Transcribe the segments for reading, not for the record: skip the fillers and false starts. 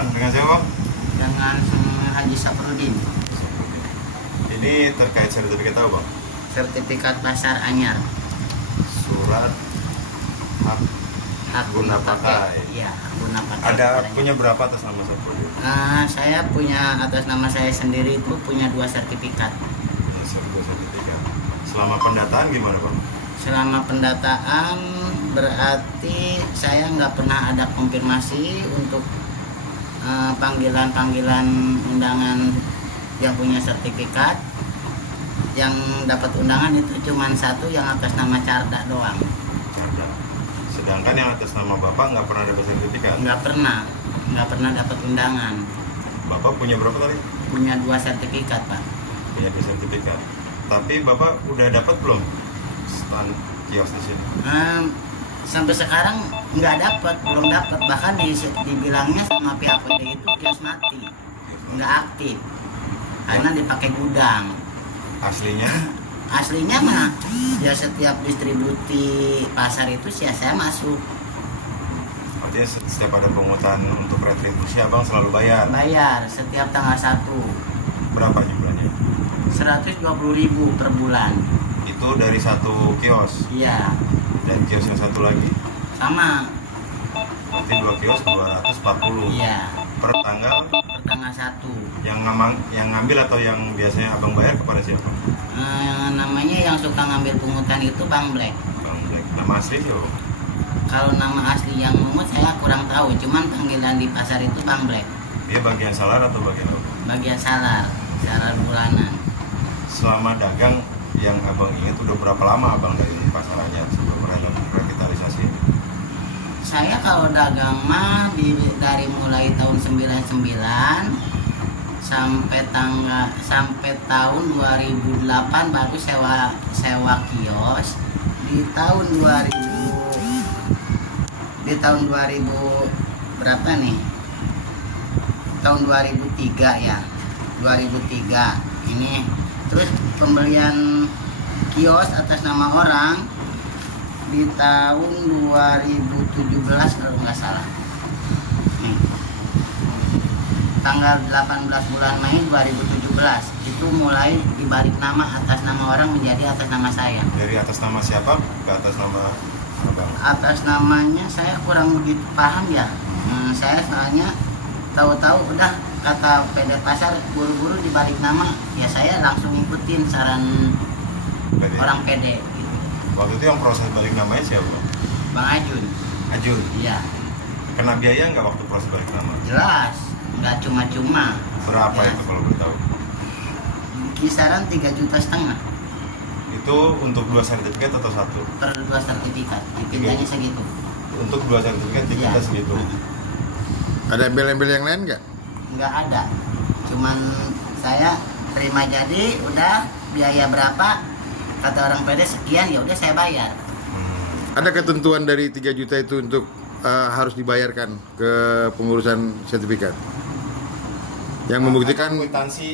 Bang, dengan siapa Bang? Dengan Haji Saprudin. Ini terkait sertifikat apa Bang? Sertifikat pasar anyar. Surat hak Hak guna pakai. Iya, hak guna pakai. Ada punya berapa atas nama Saprudin? Saya punya atas nama saya sendiri itu punya 2 sertifikat. Ini sertifikat. Selama pendataan gimana Bang? Selama pendataan berarti saya nggak pernah ada konfirmasi untuk panggilan-panggilan undangan yang punya sertifikat. Yang dapat undangan itu cuma 1 yang atas nama Carda doang. Ada. Sedangkan yang atas nama Bapak nggak pernah dapat sertifikat? Nggak pernah dapat undangan. Bapak punya berapa tadi? Punya 2 sertifikat, Pak. Punya 2 sertifikat. Tapi Bapak udah dapat belum stand kios di sini? Sampai sekarang belum dapat. Bahkan dibilangnya sama pihak PD itu kios mati, nggak aktif karena dipakai gudang. Aslinya mah ya setiap distribusi pasar itu saya masuk. Artinya setiap ada pungutan untuk retribusi Abang selalu bayar? Bayar setiap tanggal 1. Berapa jumlahnya? 120.000 per bulan. Itu dari 1 kios? Iya. Dan kios yang satu lagi? Sama. Berarti 2 kios 240? Iya. Per tanggal? Per tanggal 1. Yang ngambil atau yang biasanya Abang bayar kepada siapa? Namanya yang suka ngambil pungutan itu Bang Black. Bang Black. Nama asli siapa? Kalau nama asli yang mungut saya kurang tahu, cuman panggilan di pasar itu Bang Black. Dia bagian salar atau bagian apa? Bagian salar bulanan. Selama dagang yang Abang ingat udah berapa lama Abang dari pasarannya sebelum revitalisasi? Saya kalau dagang mah dari mulai tahun 99 sampai tahun 2008 baru sewa kios. Di tahun 2000 berapa nih? Tahun 2003 ya. 2003 ini terus pembelian kios atas nama orang di tahun 2017 kalau nggak salah. Nih. Tanggal 18 bulan Mei 2017 itu mulai dibalik nama atas nama orang menjadi atas nama saya. Dari atas nama siapa ke atas nama Abang? Atas namanya saya kurang begitu paham ya. Saya soalnya tahu-tahu udah kata PD Pasar buru-buru dibalik nama, ya saya langsung ngikutin saran PD. Orang PD gitu. Waktu itu yang proses balik namanya siapa? Bang Ajun. Ajun? Iya. Kena biaya nggak waktu proses balik nama? Jelas, nggak cuma-cuma. Berapa Ya. itu kalau boleh tahu? Kisaran 3,5 juta. Itu untuk 2 sertifikat atau 1? Per 2 sertifikat, dipindahnya segitu. Untuk 2 sertifikat kita segitu? Ada embel-embel yang lain nggak? Nggak ada, cuman saya terima jadi udah biaya berapa kata orang PD sekian, ya udah saya bayar. Ada ketentuan dari 3 juta itu untuk harus dibayarkan ke pengurusan sertifikat yang membuktikan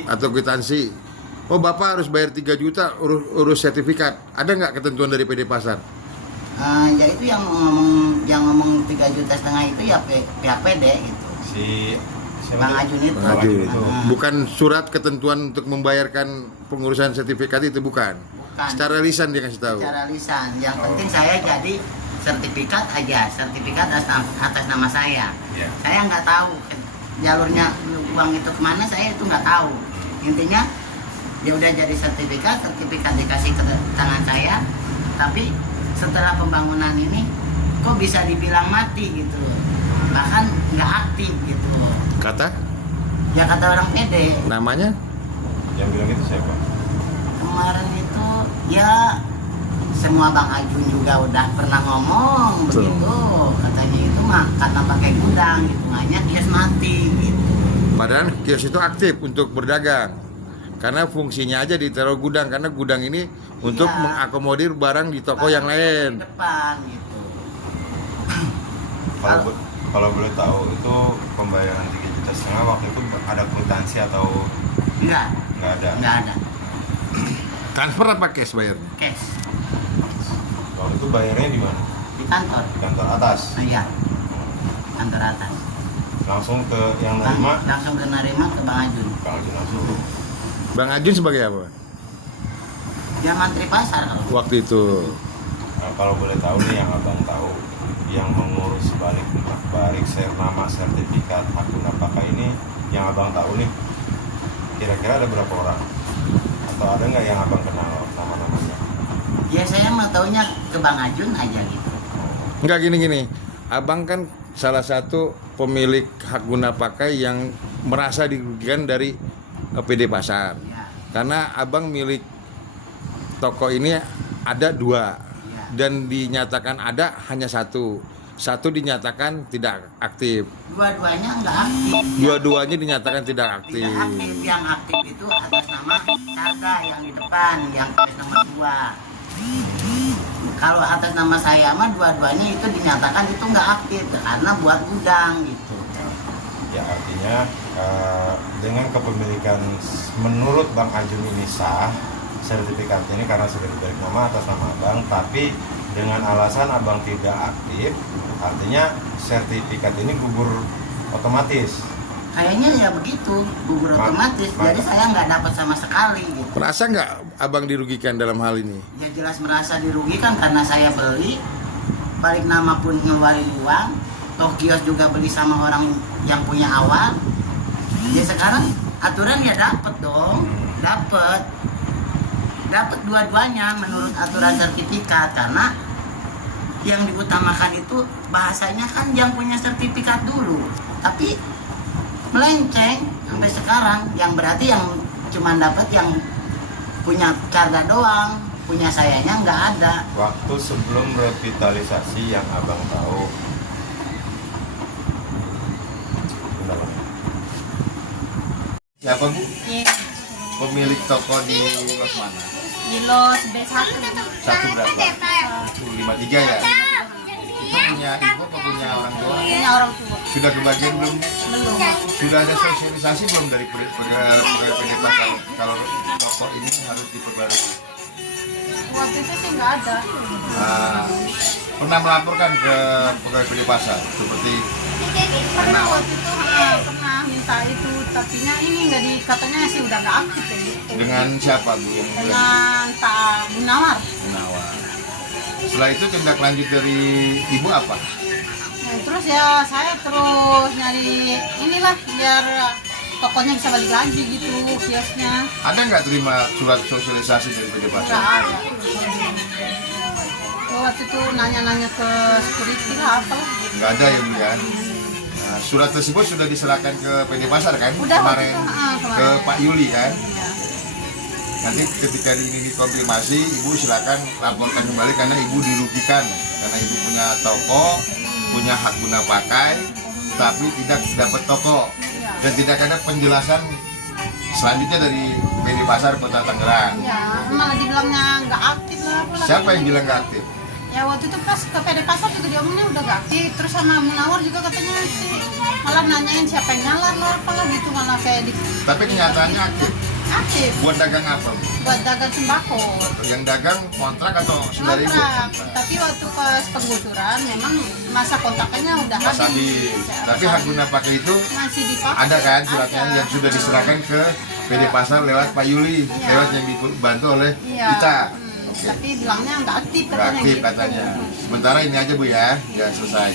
atau kwitansi. Oh, Bapak harus bayar 3 juta urus sertifikat. Ada nggak ketentuan dari PD Pasar? Ya itu yang ngomong 3,5 juta itu ya pihak PD gitu. Bang Ajun itu. Bang Ajun itu. Bukan surat ketentuan untuk membayarkan pengurusan sertifikat itu, bukan. Secara lisan dia kasih tahu. Secara lisan. Yang penting saya jadi sertifikat aja, sertifikat atas nama saya. Yeah. Saya nggak tahu jalurnya uang itu kemana, saya itu nggak tahu. Intinya dia udah jadi sertifikat dikasih ke tangan saya, tapi setelah pembangunan ini kok bisa dibilang mati gitu, bahkan nggak aktif gitu. Kata? Ya kata orang PD. Namanya? Yang bilang itu siapa? Kemarin itu ya semua Bang Ajun juga udah pernah ngomong begitu, katanya itu mah karena pakai gudang hitungannya kios mati gitu. Padahal kios itu aktif untuk berdagang. Karena fungsinya aja ditaruh gudang, karena gudang ini untuk mengakomodir barang di toko yang lain. Di depan gitu. Kalau boleh tahu itu pembayaran 3,5 juta waktu itu ada kwitansi atau Enggak ada? Enggak ada. Transfer apa cash bayarnya? Cash Waktu itu bayarnya di mana? di kantor. Kantor atas. Iya. Kantor atas. Langsung ke yang nerima. Langsung ke nerima ke Bang Ajun. Bang Ajun langsung. Bang Ajun sebagai apa Dia mantri pasar kalau. waktu itu? Nah, kalau boleh tahu nih yang abang tahu, yang mengurus balik nama sertifikat hak guna pakai ini, yang abang tahu nih, kira-kira ada berapa orang? Atau ada nggak yang abang kenal nama-namanya? Ya saya mah taunya ke Bang Ajun aja gitu. Enggak, gini. Abang kan salah satu pemilik hak guna pakai yang merasa dirugikan dari PD Pasar. Ya. Karena abang milik toko ini ada 2 Ya. dan dinyatakan ada hanya 1 dinyatakan tidak aktif. Dua-duanya nggak aktif. Dua-duanya dinyatakan tidak aktif. Tidak aktif. Yang aktif itu atas nama Sarda yang di depan, yang atas nama 2. Kalau atas nama saya mah dua-duanya itu dinyatakan itu nggak aktif karena buat gudang gitu. Ya artinya dengan kepemilikan menurut Bang Ajun ini sah sertifikat ini karena sudah dibalik nama atas nama abang, tapi dengan alasan abang tidak aktif, artinya sertifikat ini gugur otomatis. Kayaknya ya begitu, gugur otomatis. Jadi saya nggak dapat sama sekali gitu. Merasa nggak abang dirugikan dalam hal ini? Ya jelas merasa dirugikan karena saya beli, balik nama pun ngeluarin uang, toh kios juga beli sama orang yang punya awal. Ya sekarang aturan ya dapat dong, dapat dua-duanya menurut aturan sertifikat, karena yang diutamakan itu bahasanya kan yang punya sertifikat dulu, tapi melenceng sampai sekarang, yang berarti yang cuma dapat yang punya Carda doang, punya sayanya nggak ada. Waktu sebelum revitalisasi yang abang tahu, siapa Bu? Iya, Pemilik toko di Los mana? di Los B1. Satu berapa? 53 ya? Itu punya ibu apa punya orang tua? Punya orang tua. Sudah kebagian belum? Belum. Sudah ada sosialisasi belum dari pegawai PD Pasar kalau toko ini harus diperbarui? Waktu itu sih nggak ada. Nah, pernah melaporkan ke pegawai PD Pasar seperti Pernah waktu itu pernah minta itu, tapi ini nggak katanya sih udah nggak aktif ya, gitu. dengan siapa Bu? Yang Dengan Pak Bunawar. Gunawan. Setelah itu tindak lanjut dari ibu apa? Nah, terus ya saya terus nyari inilah biar tokonya bisa balik lagi gitu kiosnya. Ada nggak terima surat sosialisasi dari PD Nggak Pasar? ada. Waktu itu nanya-nanya ke security lah apa lah. Nggak ada ya Bu ya? Nah, surat tersebut sudah diserahkan ke PD Pasar kan? Udah, kemarin, waktu itu, ke kemarin. Pak Yuli kan? Ya. Nanti ketika ini dikonfirmasi, ibu silakan laporkan kembali karena ibu dirugikan karena ibu punya toko, punya hak guna pakai, tapi tidak dapat toko dan tidak ada penjelasan selanjutnya dari PD Pasar Kota Tangerang. Ya, malah dibilangnya nggak aktif lah. apalah. Siapa yang bilang nggak aktif? Ya waktu itu pas ke PD Pasar juga diomongnya udah nggak aktif. Terus sama Munawar juga katanya sih malah nanyain siapa yang nyalar lah apalah gitu, malah kayak di Tapi kenyataannya aktif. aktif Buat dagang apa? Bu? buat dagang sembako. Yang dagang kontrak atau saudara ibu? Kontrak. Tapi waktu pas penggusuran memang masa kontraknya udah Mas Andi. Tapi hak guna pakai itu masih dipakai. ada kan suratnya Ada. yang sudah diserahkan ke PD Pasar lewat Pak Yuli, Iya. lewat yang dibantu oleh Iya. kita. Tapi bilangnya nggak aktif Nggak katanya. aktif gitu. katanya. Sementara ini aja Bu ya, ya selesai.